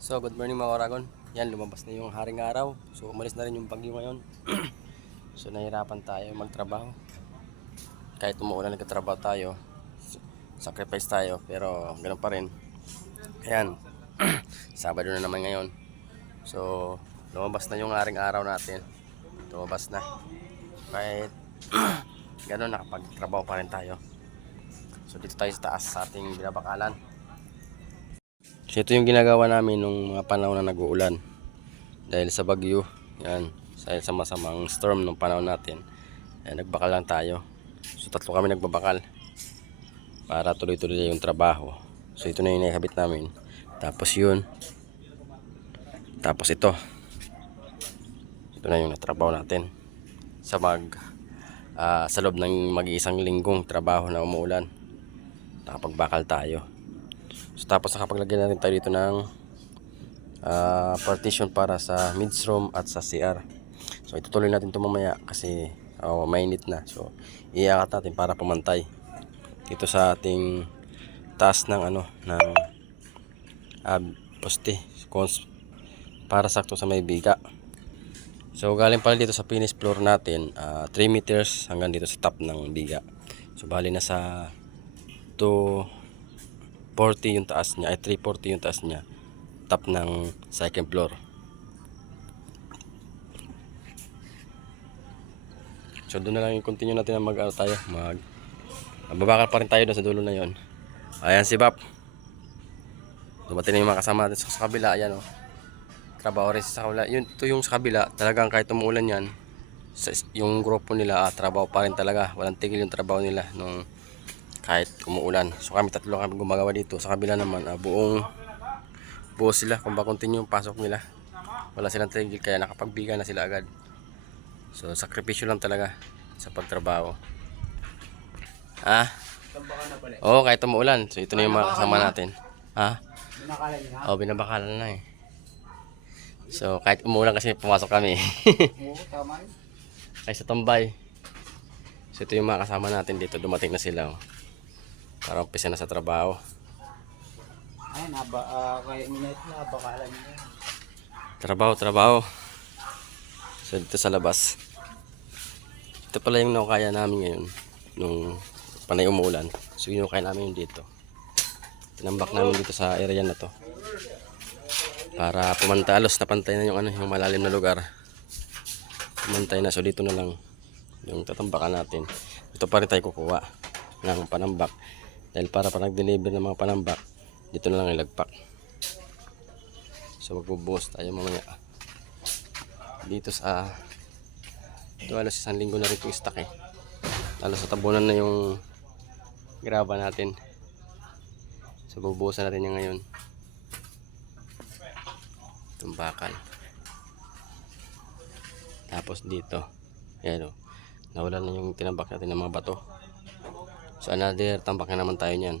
So, good morning mga Oragon. Yan, lumabas na yung haring araw. So, umalis na rin yung bagyo ngayon. so, nahirapan tayo magtrabaho. Kahit umuulan nagkatrabaho tayo, sacrifice tayo, pero ganun pa rin. Ayan, Sabado na naman ngayon. So, lumabas na yung haring araw natin. Lumabas na. Kahit ganun, nakapagtrabaho pa rin tayo. So, dito tayo sa taas sa ating binabakalan. So ito yung ginagawa namin nung mga panahon na nag-uulan. Dahil sa bagyo, yan, dahil sa masamang storm nung panahon natin, yan, nagbakal lang tayo. So tatlo kami nagbabakal para tuloy-tuloy yung trabaho. So ito na yung nakabit namin. Tapos yun. Tapos ito. Ito na yung natrabaho natin. Sa mag ah, sa loob ng mag-iisang linggong trabaho na umuulan. Nakapagbakal tayo. So, tapos nakapaglagay natin tayo dito ng ah, partition para sa mids room at sa CR. So itutuloy natin ito mamaya kasi oh, mainit na. So iaangat natin para pumantay. Dito sa ating taas ng ano ng ah, poste cons para sakto sa may biga. So galing pala dito sa finish floor natin, ah, 3 meters hanggang dito sa top ng biga. So bali na sa 2 40 yung taas niya, ay 340 yung taas niya. Top ng second floor. So doon na lang yung continue natin na mag ano tayo, mag Magbabakal pa rin tayo doon sa dulo na yon. Ayan si Bap. Dumating na yung mga kasama natin sa, kabila, ayan oh. Trabaho rin sa kabila. Yun, ito yung sa kabila, talagang kahit umuulan yan, sa, yung grupo nila, ah, trabaho pa rin talaga. Walang tigil yung trabaho nila nung kahit umuulan. So kami tatlo kami gumagawa dito. Sa kabila naman, ah, buong buo sila kung ba continue yung pasok nila. Wala silang tigil kaya nakapagbiga na sila agad. So sakripisyo lang talaga sa pagtrabaho. Ah? Oo, kahit umuulan. So ito na yung mga kasama natin. Ha? Na? Oo, binabakalan na eh. So kahit umuulan kasi pumasok kami. Ay sa tambay. So ito yung mga kasama natin dito. Dumating na sila. Oh. Para umpisa na sa trabaho. Ay, naba, ah, kaya minute na, bakala niyo na. Trabaho, trabaho. So dito sa labas. Ito pala yung nakaya namin ngayon. Nung panay umuulan. So yun yung kaya namin yung dito. Tinambak namin dito sa area na to. Para pumantalos na pantay na yung ano yung malalim na lugar. Pumantay na. So dito na lang yung tatambakan natin. Ito pa rin tayo kukuha ng panambak. Dahil para pa nag-deliver ng mga panambak, dito na lang ilagpak. So magbubuhos tayo mamaya. Dito sa ito halos isang linggo na rin itong stock eh. Halos sa tabunan na yung graba natin. So bubuhusan natin yan ngayon. Itong bakal. Tapos dito. Ayan o. Nawala na yung tinambak natin ng mga bato. So another tambak na naman tayo niyan.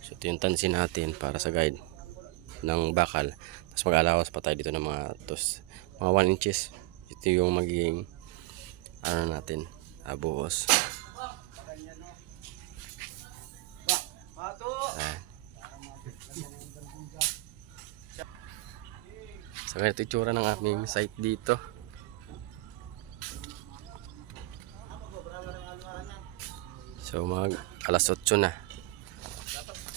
So ito yung tansin natin para sa guide ng bakal. Tapos mag-alawas pa tayo dito ng mga tos, mga 1 inches. Ito yung magiging ano natin, ah, buhos. Ah. So ganito yung tsura ng aming site dito. So mag alas 8 na.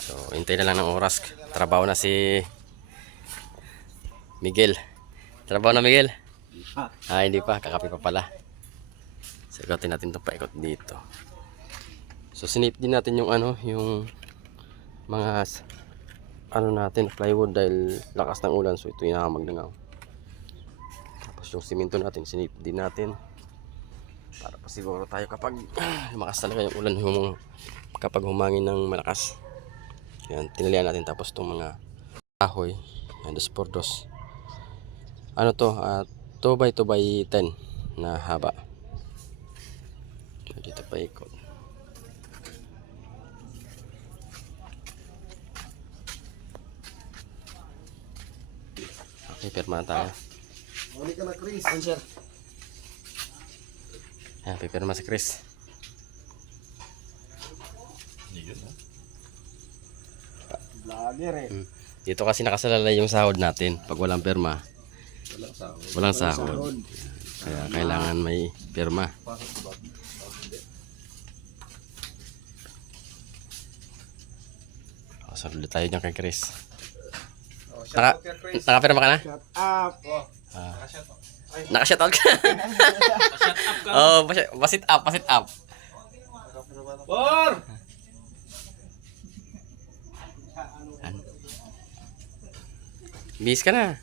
So hintay na lang ng oras. Trabaho na si Miguel. Trabaho na Miguel? Ah, hindi pa. Kakape pa pala. So ikotin natin itong paikot dito. So sinip din natin yung ano, yung mga ano natin, plywood dahil lakas ng ulan. So ito yung nakakamagdangaw. Tapos yung simento natin, sinip din natin. Para pa siguro tayo kapag lumakas talaga yung ulan yung kapag humangin ng malakas. Yan, tinalian natin tapos itong mga kahoy. Yan, dos por dos. Ano to? ah 2 by 2 by 10 na haba. So, dito pa ikot. Okay, pirma na tayo. Uli ka na, Chris. Ano, sir? Ayan, pipirma si Chris. Vlogger eh. Hmm. Dito kasi nakasalalay yung sahod natin. Pag walang pirma, Walang sahod. walang sahod. Kaya kailangan may pirma. O, sunod ulit tayo dyan kay Chris. Oh, Naka, Chris. nakapirma ka na? Shut up. Oh, Ah. Shout out. Ay, Naka-shoutout ka. oh, pasit pasit up, pasit up. Por! Bis ka na.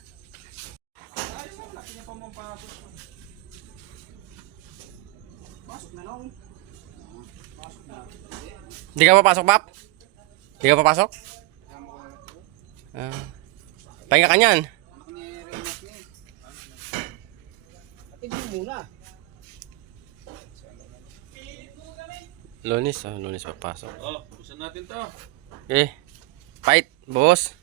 Hindi ka papasok, Pap? Hindi ka papasok? Ah. Pahinga ka niyan. Muna. Lunis, ah, lunis papasok. Oh, busan natin to. Eh, fight, boss.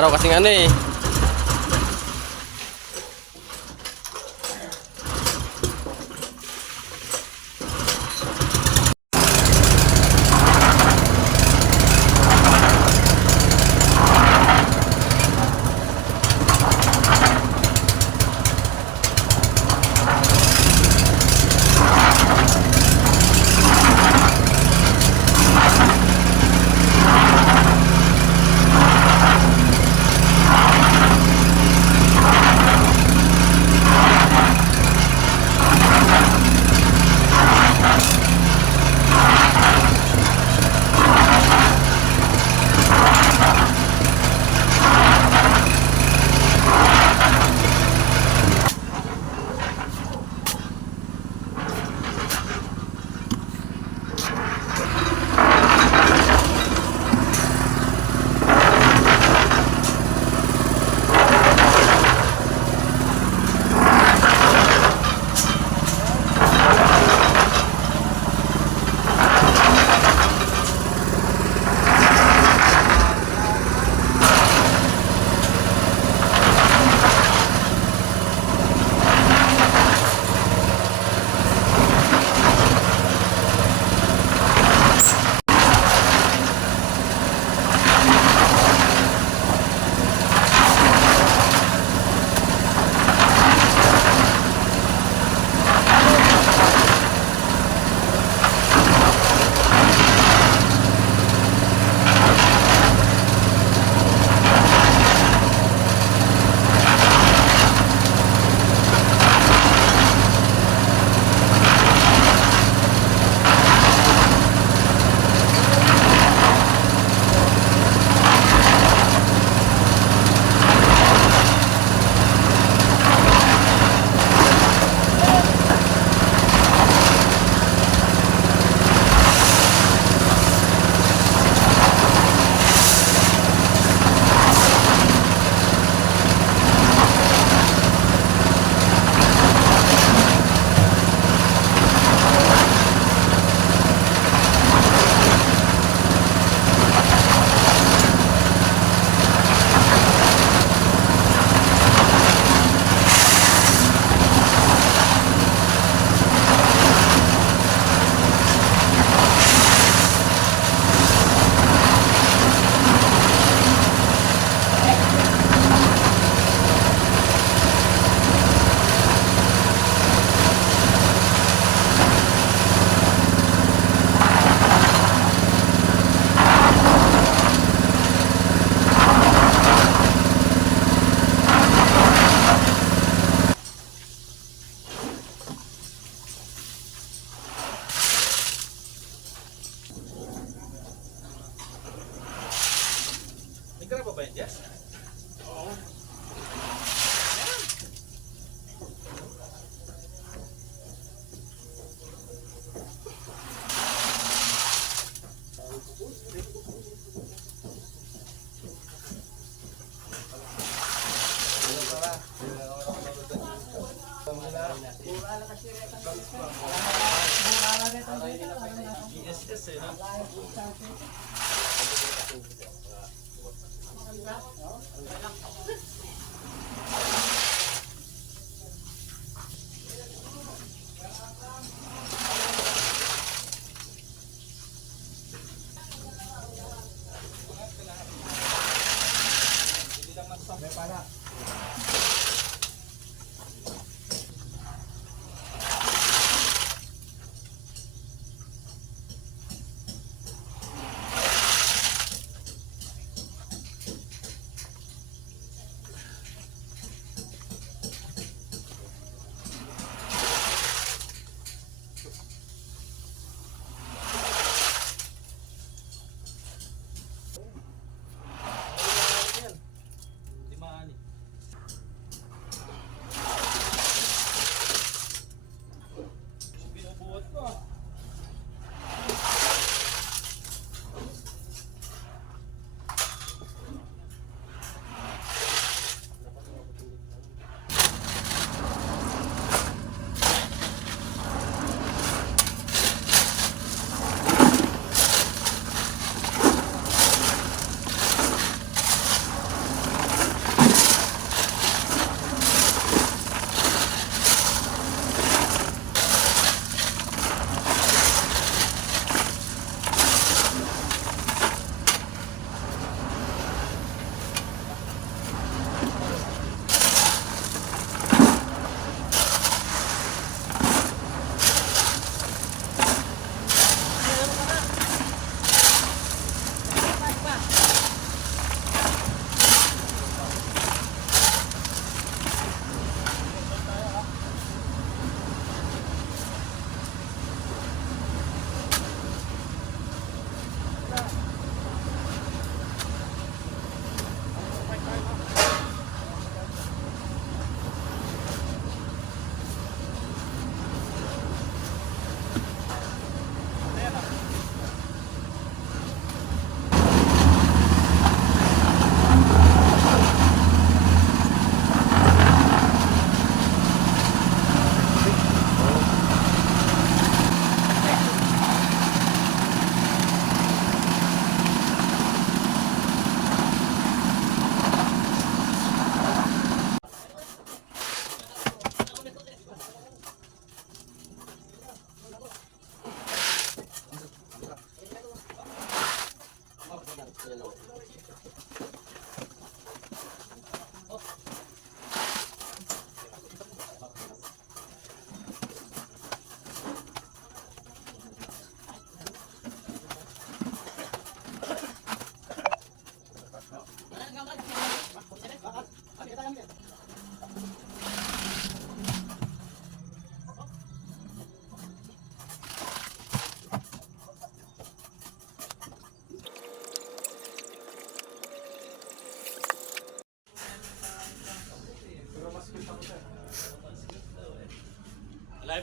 Araw kasing ano eh.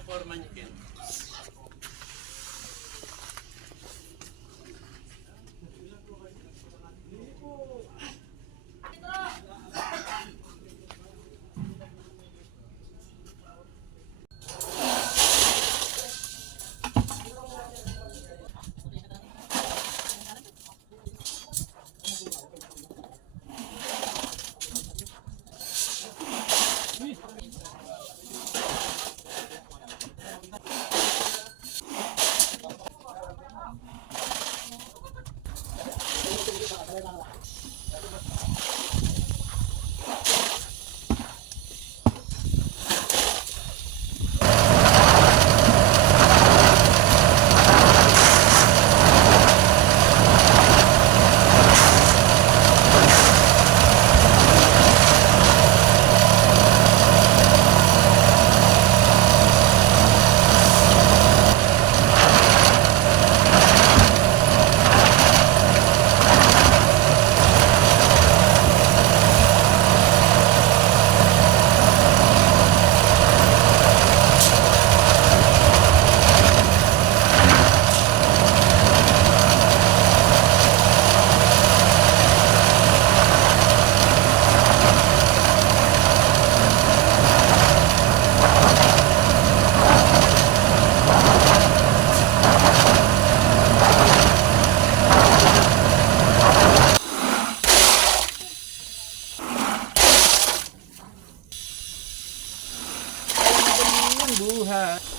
forma niya. have